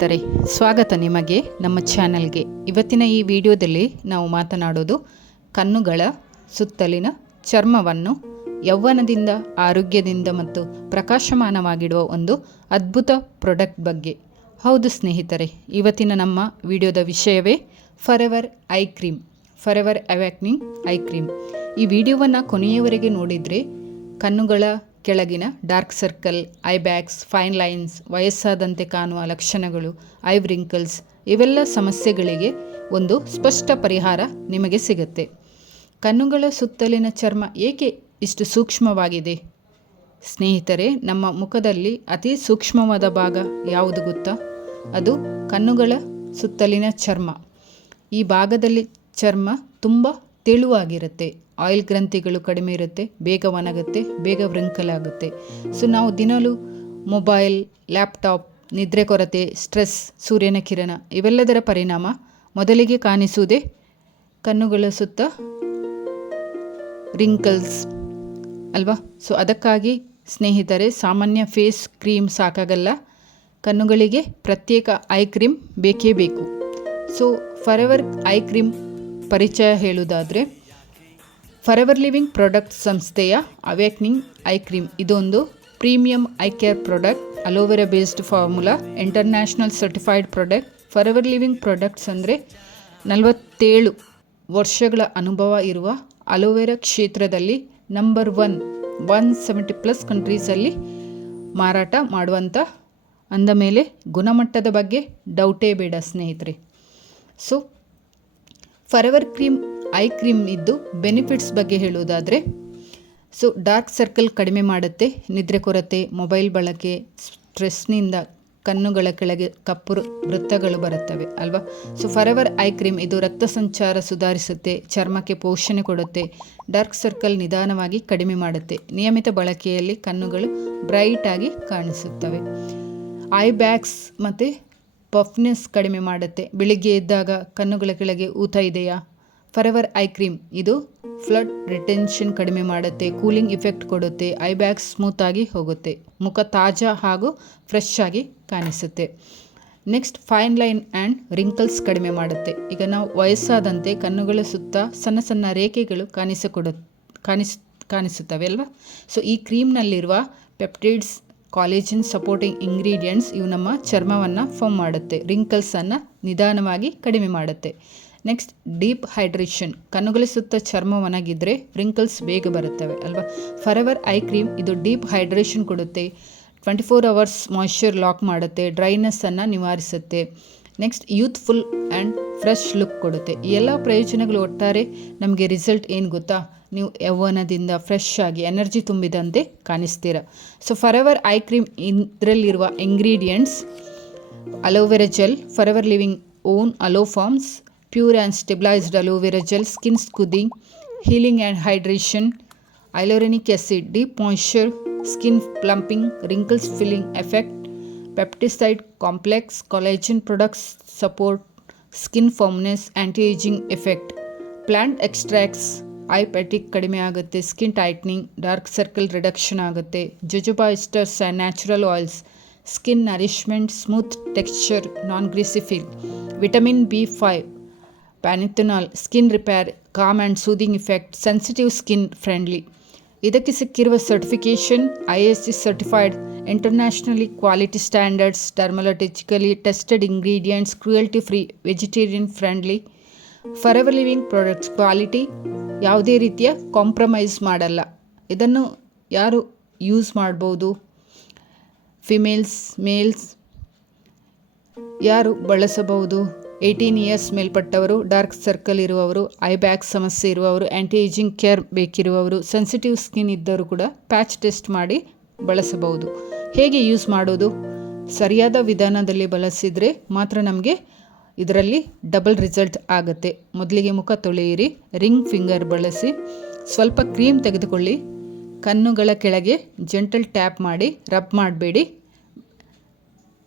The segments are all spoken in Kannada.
ಸ್ನೇಹಿತರೆ, ಸ್ವಾಗತ ನಿಮಗೆ ನಮ್ಮ ಚಾನಲ್ಗೆ. ಇವತ್ತಿನ ಈ ವಿಡಿಯೋದಲ್ಲಿ ನಾವು ಮಾತನಾಡೋದು ಕಣ್ಣುಗಳ ಸುತ್ತಲಿನ ಚರ್ಮವನ್ನು ಯೌವನದಿಂದ, ಆರೋಗ್ಯದಿಂದ ಮತ್ತು ಪ್ರಕಾಶಮಾನವಾಗಿಡುವ ಒಂದು ಅದ್ಭುತ ಪ್ರಾಡಕ್ಟ್ ಬಗ್ಗೆ. ಹೌದು ಸ್ನೇಹಿತರೆ, ಇವತ್ತಿನ ನಮ್ಮ ವಿಡಿಯೋದ ವಿಷಯವೇ forever eye cream, forever awakening eye cream. ಈ ವಿಡಿಯೋವನ್ನು ಕೊನೆಯವರೆಗೆ ನೋಡಿದರೆ ಕಣ್ಣುಗಳ ಕೆಳಗಿನ dark circle, eye bags, fine lines, ವಯಸ್ಸಾದಂತೆ ಕಾಣುವ ಲಕ್ಷಣಗಳು, ಐ ವ್ರಿಂಕಲ್ಸ್ ಇವೆಲ್ಲ ಸಮಸ್ಯೆಗಳಿಗೆ ಒಂದು ಸ್ಪಷ್ಟ ಪರಿಹಾರ ನಿಮಗೆ ಸಿಗುತ್ತೆ. ಕಣ್ಣುಗಳ ಸುತ್ತಲಿನ ಚರ್ಮ ಏಕೆ ಇಷ್ಟು ಸೂಕ್ಷ್ಮವಾಗಿದೆ? ಸ್ನೇಹಿತರೆ, ನಮ್ಮ ಮುಖದಲ್ಲಿ ಅತಿ ಸೂಕ್ಷ್ಮವಾದ ಭಾಗ ಯಾವುದು ಗೊತ್ತಾ? ಅದು ಕಣ್ಣುಗಳ ಸುತ್ತಲಿನ ಚರ್ಮ. ಈ ಭಾಗದಲ್ಲಿ ಚರ್ಮ ತುಂಬ ತೆಳುವಾಗಿರುತ್ತೆ. ಆಯಿಲ್ ಗ್ರಂಥಿಗಳು ಕಡಿಮೆ ಇರುತ್ತೆ, ಬೇಗ ಒಣಗುತ್ತೆ, ಬೇಗ ವ್ರಿಂಕಲ್ ಆಗುತ್ತೆ. ಸೊ ನಾವು ದಿನಲೂ ಮೊಬೈಲ್, ಲ್ಯಾಪ್ಟಾಪ್, ನಿದ್ರೆ ಕೊರತೆ, ಸ್ಟ್ರೆಸ್, ಸೂರ್ಯನ ಕಿರಣ ಇವೆಲ್ಲದರ ಪರಿಣಾಮ ಮೊದಲಿಗೆ ಕಾಣಿಸುವುದೇ ಕಣ್ಣುಗಳ ಸುತ್ತ ರಿಂಕಲ್ಸ್ ಅಲ್ವಾ? ಸೊ ಅದಕ್ಕಾಗಿ ಸ್ನೇಹಿತರೆ, ಸಾಮಾನ್ಯ ಫೇಸ್ ಕ್ರೀಮ್ ಸಾಕಾಗಲ್ಲ, ಕಣ್ಣುಗಳಿಗೆ ಪ್ರತ್ಯೇಕ ಐ ಕ್ರೀಮ್ ಬೇಕೇ ಬೇಕು. ಸೊ ಫಾರೆವರ್ ಐ ಕ್ರೀಮ್ ಪರಿಚಯ ಹೇಳುವುದಾದರೆ, ಫಾರೆವರ್ ಲಿವಿಂಗ್ ಪ್ರಾಡಕ್ಟ್ ಸಂಸ್ಥೆಯ ಅವೇಕ್ನಿಂಗ್ ಐ ಕ್ರೀಮ್ ಇದೊಂದು premium I care product, aloe vera based formula, international certified product. Forever living products ಅಂದರೆ 47 ವರ್ಷಗಳ ಅನುಭವ ಇರುವ ಅಲೋವೆರಾ ಕ್ಷೇತ್ರದಲ್ಲಿ ನಂಬರ್ 170+ ಕಂಟ್ರೀಸಲ್ಲಿ ಮಾರಾಟ ಮಾಡುವಂಥ, ಅಂದ ಮೇಲೆ ಗುಣಮಟ್ಟದ ಬಗ್ಗೆ ಡೌಟೇ ಬೇಡ ಸ್ನೇಹಿತರೆ. ಸೊ ಫಾರೆವರ್ ಐ ಕ್ರೀಮ್ ಇದ್ದು ಬೆನಿಫಿಟ್ಸ್ ಬಗ್ಗೆ ಹೇಳುವುದಾದರೆ, ಸೊ ಡಾರ್ಕ್ ಸರ್ಕಲ್ ಕಡಿಮೆ ಮಾಡುತ್ತೆ, ನಿದ್ರೆ ಕೊರತೆ, ಮೊಬೈಲ್ ಬಳಕೆ, ಸ್ಟ್ರೆಸ್ನಿಂದ ಕಣ್ಣುಗಳ ಕೆಳಗೆ ಕಪ್ಪು ವೃತ್ತಗಳು ಬರುತ್ತವೆ ಅಲ್ವಾ? ಸೊ ಫಾರೆವರ್ ಐ ಕ್ರೀಮ್ ಇದು ರಕ್ತ ಸಂಚಾರ ಸುಧಾರಿಸುತ್ತೆ, ಚರ್ಮಕ್ಕೆ ಪೋಷಣೆ ಕೊಡುತ್ತೆ, ಡಾರ್ಕ್ ಸರ್ಕಲ್ ನಿಧಾನವಾಗಿ ಕಡಿಮೆ ಮಾಡುತ್ತೆ. ನಿಯಮಿತ ಬಳಕೆಯಲ್ಲಿ ಕಣ್ಣುಗಳು ಬ್ರೈಟ್ ಆಗಿ ಕಾಣಿಸುತ್ತವೆ. ಐ ಬ್ಯಾಗ್ಸ್ ಮತ್ತು ಪಫ್ನೆಸ್ ಕಡಿಮೆ ಮಾಡುತ್ತೆ. ಬೆಳಿಗ್ಗೆ ಎದ್ದಾಗ ಕಣ್ಣುಗಳ ಕೆಳಗೆ ಊತ ಇದೆಯಾ? ಫಾರೆವರ್ ಐ ಕ್ರೀಮ್ ಇದು ಫ್ಲಡ್ ರಿಟೆನ್ಷನ್ ಕಡಿಮೆ ಮಾಡುತ್ತೆ, ಕೂಲಿಂಗ್ ಇಫೆಕ್ಟ್ ಕೊಡುತ್ತೆ, ಐ ಬ್ಯಾಗ್ಸ್ ಸ್ಮೂತ್ ಆಗಿ ಹೋಗುತ್ತೆ, ಮುಖ ತಾಜಾ ಹಾಗೂ ಫ್ರೆಶ್ ಆಗಿ ಕಾಣಿಸುತ್ತೆ. Next, fine line and wrinkles ಕಡಿಮೆ ಮಾಡುತ್ತೆ. ಈಗ ನಾವು ವಯಸ್ಸಾದಂತೆ ಕಣ್ಣುಗಳ ಸುತ್ತ ಸಣ್ಣ ಸಣ್ಣ ರೇಖೆಗಳು ಕಾಣಿಸುತ್ತವೆ ಅಲ್ವಾ? ಸೊ ಈ ಕ್ರೀಮ್ನಲ್ಲಿರುವ ಪೆಪ್ಟೈಡ್ಸ್, ಕಾಲೇಜಿನ್ ಸಪೋರ್ಟಿಂಗ್ ಇಂಗ್ರೀಡಿಯೆಂಟ್ಸ್ ಇವು ನಮ್ಮ ಚರ್ಮವನ್ನು ಫಾರ್ಮ್ ಮಾಡುತ್ತೆ, ರಿಂಕಲ್ಸನ್ನು ನಿಧಾನವಾಗಿ ಕಡಿಮೆ ಮಾಡುತ್ತೆ. Next, deep hydration. ಕಣ್ಣುಗಳ ಸುತ್ತ ಚರ್ಮ ಒಣಗಿದ್ರೆ ರಿಂಕಲ್ಸ್ ಬೇಗ ಬರುತ್ತವೆ ಅಲ್ವಾ? ಫಾರೆವರ್ ಐ ಕ್ರೀಮ್ ಇದು ಡೀಪ್ ಹೈಡ್ರೇಷನ್ ಕೊಡುತ್ತೆ, 24 hours ಮಾಯ್ಶ್ಚರ್ ಲಾಕ್ ಮಾಡುತ್ತೆ, ಡ್ರೈನೆಸ್ಸನ್ನು ನಿವಾರಿಸುತ್ತೆ. Next, youthful and fresh look ಕೊಡುತ್ತೆ. ಈ ಎಲ್ಲ ಪ್ರಯೋಜನಗಳು ಒಟ್ಟಾರೆ ನಮಗೆ ರಿಸಲ್ಟ್ ಏನು ಗೊತ್ತಾ? ನೀವು ಯೌವನದಿಂದ ಫ್ರೆಶ್ ಆಗಿ ಎನರ್ಜಿ ತುಂಬಿದಂತೆ ಕಾಣಿಸ್ತೀರ. ಸೊ ಫಾರೆವರ್ ಐ ಕ್ರೀಮ್ ಇದರಲ್ಲಿರುವ ingredients: aloe vera gel, forever living own aloe farms, pure and stabilised aloe vera gel, skin soothing, healing and hydration, hyaluronic acid, deep moisture, skin plumping, wrinkles filling effect, peptide complex, collagen products support skin firmness, anti ageing effect, plant extracts, eye ಪ್ಯಾಟಿಕ್ ಕಡಿಮೆ ಆಗುತ್ತೆ, skin tightening, dark circle reduction ಆಗುತ್ತೆ, jojoba esters and natural oils, skin nourishment, smooth texture, non greasy feel, vitamin B5, panthenol, skin repair, calm and soothing effect, sensitive skin friendly. ಇದಕ್ಕೆ ಸಿಕ್ಕಿರುವ certification ISC certified, internationally quality standards, dermatologically tested ingredients, cruelty free, vegetarian friendly. Forever living products quality ಯಾವುದೇ ರೀತಿಯ ಕಾಂಪ್ರಮೈಸ್ ಮಾಡಲ್ಲ. ಇದನ್ನು ಯಾರು ಯೂಸ್ ಮಾಡ್ಬೋದು? ಫಿಮೇಲ್ಸ್, ಮೇಲ್ಸ್ ಯಾರು ಬಳಸಬಹುದು? 18 years ಮೇಲ್ಪಟ್ಟವರು, ಡಾರ್ಕ್ ಸರ್ಕಲ್ ಇರುವವರು, ಐ ಬ್ಯಾಗ್ ಸಮಸ್ಯೆ ಇರುವವರು, ಆ್ಯಂಟಿ ಏಜಿಂಗ್ ಕೇರ್ ಬೇಕಿರುವವರು, ಸೆನ್ಸಿಟಿವ್ ಸ್ಕಿನ್ ಇದ್ದರೂ ಕೂಡ ಪ್ಯಾಚ್ ಟೆಸ್ಟ್ ಮಾಡಿ ಬಳಸಬಹುದು. ಹೇಗೆ ಯೂಸ್ ಮಾಡೋದು? ಸರಿಯಾದ ವಿಧಾನದಲ್ಲಿ ಬಳಸಿದರೆ ಮಾತ್ರ ನಮಗೆ ಇದರಲ್ಲಿ ಡಬಲ್ ರಿಸಲ್ಟ್ ಆಗುತ್ತೆ. ಮೊದಲಿಗೆ ಮುಖ ತೊಳೆಯಿರಿ, ರಿಂಗ್ ಫಿಂಗರ್ ಬಳಸಿ ಸ್ವಲ್ಪ ಕ್ರೀಮ್ ತೆಗೆದುಕೊಳ್ಳಿ, ಕಣ್ಣುಗಳ ಕೆಳಗೆ ಜೆಂಟಲ್ ಟ್ಯಾಪ್ ಮಾಡಿ, ರಬ್ ಮಾಡಬೇಡಿ.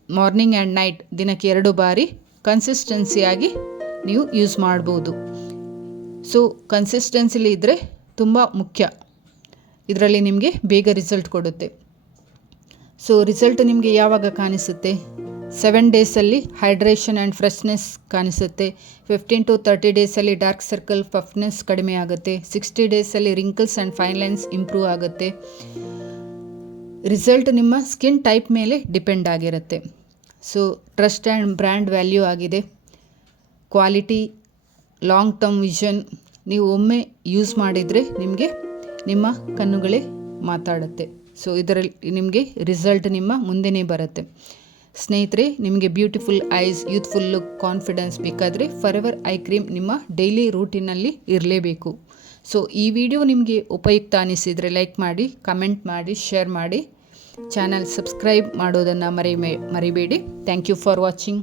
ಮಾರ್ನಿಂಗ್ ಆ್ಯಂಡ್ ನೈಟ್ ದಿನಕ್ಕೆ 2 ಬಾರಿ ಕನ್ಸಿಸ್ಟೆನ್ಸಿಯಾಗಿ ನೀವು ಯೂಸ್ ಮಾಡ್ಬೋದು. ಸೊ ಕನ್ಸಿಸ್ಟೆನ್ಸಿಲಿ ಇದ್ದರೆ ತುಂಬ ಮುಖ್ಯ, ಇದರಲ್ಲಿ ನಿಮಗೆ ಬೇಗ ರಿಸಲ್ಟ್ ಕೊಡುತ್ತೆ. ಸೊ ರಿಸಲ್ಟ್ ನಿಮಗೆ ಯಾವಾಗ ಕಾಣಿಸುತ್ತೆ? 7 ಡೇಸಲ್ಲಿ ಹೈಡ್ರೇಷನ್ ಆ್ಯಂಡ್ ಫ್ರೆಶ್ನೆಸ್ ಕಾಣಿಸುತ್ತೆ. 15 to 30 ಡೇಸಲ್ಲಿ ಡಾರ್ಕ್ ಸರ್ಕಲ್ ಪಫ್ನೆಸ್ ಕಡಿಮೆ ಆಗುತ್ತೆ. 60 ಡೇಸಲ್ಲಿ wrinkles and fine lines improve ಆಗುತ್ತೆ. ರಿಸಲ್ಟ್ ನಿಮ್ಮ ಸ್ಕಿನ್ ಟೈಪ್ ಮೇಲೆ ಡಿಪೆಂಡ್ ಆಗಿರುತ್ತೆ. So trust and brand value ಆಗಿದೆ. ಕ್ವಾಲಿಟಿ, ಲಾಂಗ್ ಟರ್ಮ್ ವಿಷನ್, ನೀವು ಒಮ್ಮೆ ಯೂಸ್ ಮಾಡಿದರೆ ನಿಮಗೆ ನಿಮ್ಮ ಕಣ್ಣುಗಳೇ ಮಾತಾಡುತ್ತೆ. ಸೊ ಇದರಲ್ಲಿ ನಿಮಗೆ ರಿಸಲ್ಟ್ ನಿಮ್ಮ ಮುಂದೆನೇ ಬರುತ್ತೆ. ಸ್ನೇಹಿತರೆ, ನಿಮಗೆ beautiful eyes, youthful look, confidence ಬೇಕಾದರೆ ಫಾರೆವರ್ ಐ ಕ್ರೀಮ್ ನಿಮ್ಮ ಡೈಲಿ ರೂಟೀನಲ್ಲಿ ಇರಲೇಬೇಕು. ಸೊ ಈ ವಿಡಿಯೋ ನಿಮಗೆ ಉಪಯುಕ್ತ ಅನಿಸಿದರೆ ಲೈಕ್ ಮಾಡಿ, ಕಮೆಂಟ್ ಮಾಡಿ, ಶೇರ್ ಮಾಡಿ. ಚಾನಲ್ ಸಬ್ಸ್ಕ್ರೈಬ್ ಮಾಡೋದನ್ನು ಮರಿಬೇಡಿ. Thank you for watching.